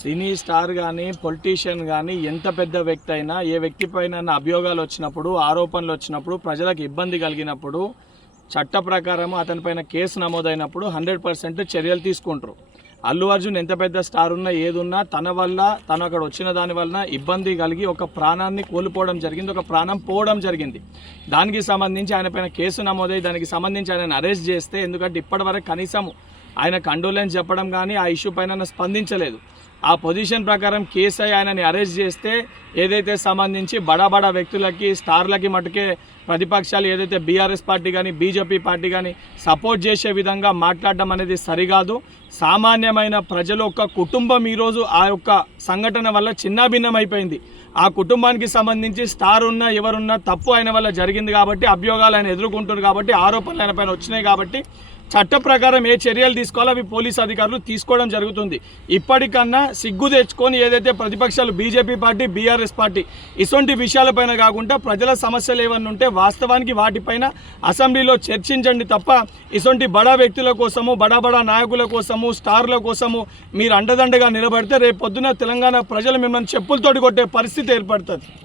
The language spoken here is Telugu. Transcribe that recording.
సినీ స్టార్ కానీ పొలిటీషియన్ కానీ ఎంత పెద్ద వ్యక్తి అయినా ఏ వ్యక్తి పైన అభియోగాలు వచ్చినప్పుడు ఆరోపణలు వచ్చినప్పుడు ప్రజలకు ఇబ్బంది కలిగినప్పుడు చట్ట ప్రకారం అతనిపైన కేసు నమోదైనప్పుడు హండ్రెడ్ పర్సెంట్ చర్యలు తీసుకుంటారు అల్లు అర్జున్ ఎంత పెద్ద స్టార్ ఉన్నా ఏదున్నా తన వల్ల తను అక్కడ వచ్చిన దాని వలన ఇబ్బంది కలిగి ఒక ప్రాణాన్ని కోల్పోవడం జరిగింది ఒక ప్రాణం పోవడం జరిగింది దానికి సంబంధించి ఆయన పైన కేసు నమోదై దానికి సంబంధించి ఆయనను అరెస్ట్ చేస్తే ఎందుకంటే ఇప్పటివరకు కనీసం ఆయన కండోలెన్స్ చెప్పడం కానీ ఆ ఇష్యూ పైన స్పందించలేదు ఆ పొజిషన్ ప్రకారం కేసీఐ ఆయనని అరెస్ట్ చేస్తే ఏదైతే సంబంధించి బడా వ్యక్తులకి స్టార్లకి మటుకే ప్రతిపక్షాలు ఏదైతే బీఆర్ఎస్ పార్టీ కానీ బీజేపీ పార్టీ కానీ సపోర్ట్ చేసే విధంగా మాట్లాడడం అనేది సరికాదు సామాన్యమైన ప్రజల యొక్క కుటుంబం ఈరోజు ఆ యొక్క సంఘటన వల్ల చిన్నాభిన్నమైపోయింది ఆ కుటుంబానికి సంబంధించి స్టార్ ఉన్నా ఎవరున్నా తప్పు ఆయన వల్ల జరిగింది కాబట్టి అభియోగాలు ఆయన ఎదుర్కొంటున్నారు కాబట్టి ఆరోపణలు ఆయన పైన వచ్చినాయి కాబట్టి చట్ట ప్రకారం ఏ చర్యలు తీసుకోవాలో అవి పోలీసు అధికారులు తీసుకోవడం జరుగుతుంది ఇప్పటికన్నా సిగ్గు తెచ్చుకొని ఏదైతే ప్రతిపక్షాలు బీజేపీ పార్టీ బీఆర్ఎస్ పార్టీ ఇటువంటి విషయాలపైన కాకుండా ప్రజల సమస్యలు ఏమన్నా ఉంటే వాస్తవానికి వాటిపైన అసెంబ్లీలో చర్చించండి తప్ప ఇటువంటి బడా వ్యక్తుల కోసము బడా బడా నాయకుల కోసం కోసము స్టార్ల కోసము మీరు అండదండగా నిలబడితే రేపు పొద్దున తెలంగాణ ప్రజలు మిమ్మల్ని చెప్పులతోటి కొట్టే పరిస్థితి ఏర్పడుతుంది